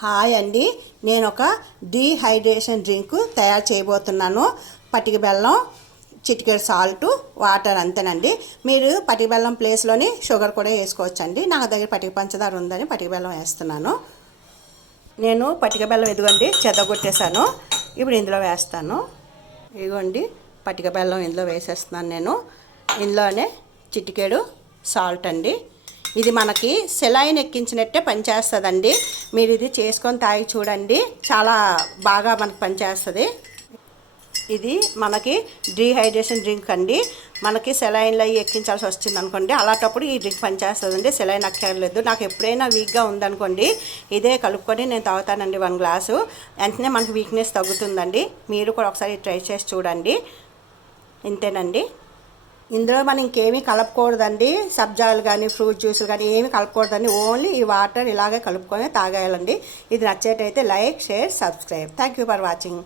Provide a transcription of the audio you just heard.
Hi అండి, నేను ఒక డీహైడ్రేషన్ డ్రింక్ తయారు చేయబోతున్నాను. పటిక బెల్లం, చిటికెడు సాల్ట్, వాటర్ అంతేనండి. మీరు పటిక బెల్లం ప్లేస్లోని షుగర్ కూడా వేసుకోవచ్చండి. నా దగ్గర పటిక పంచదార ఉందని పటిక బెల్లం వేస్తున్నాను. నేను పటిక బెల్లం ఎదుగండి చెదగొట్టేశాను. ఇప్పుడు ఇందులో వేస్తాను. ఇదిగోండి పటిక బెల్లం ఇందులో వేసేస్తున్నాను. నేను ఇందులోనే చిటికెడు సాల్ట్ అండి. ఇది మనకి సెలైన్ ఎక్కించినట్టే పనిచేస్తుందండి. మీరు ఇది చేసుకొని తాగి చూడండి, చాలా బాగా మనకు పనిచేస్తుంది. ఇది మనకి డీహైడ్రేషన్ డ్రింక్ అండి. మనకి సెలైన్లు అవి ఎక్కించాల్సి వచ్చింది అనుకోండి, అలాంటప్పుడు ఈ డ్రింక్ పనిచేస్తుందండి. సెలైన్ అక్కర్లేదు. నాకు ఎప్పుడైనా వీక్గా ఉందనుకోండి, ఇదే కలుపుకొని నేను తాగుతానండి 1 గ్లాసు. వెంటనే మనకి వీక్నెస్ తగ్గుతుందండి. మీరు కూడా ఒకసారి ట్రై చేసి చూడండి. ఇంతేనండి. ఇందులో మనం ఇంకేమీ కలపకూడదండి. సబ్జాలు కానీ ఫ్రూట్ జ్యూసులు కానీ ఏమీ కలపకూడదండి. ఓన్లీ ఈ వాటర్ ఇలాగే కలుపుకొని తాగేయాలండి. ఇది నచ్చేటైతే like, share, subscribe. Thank you for watching.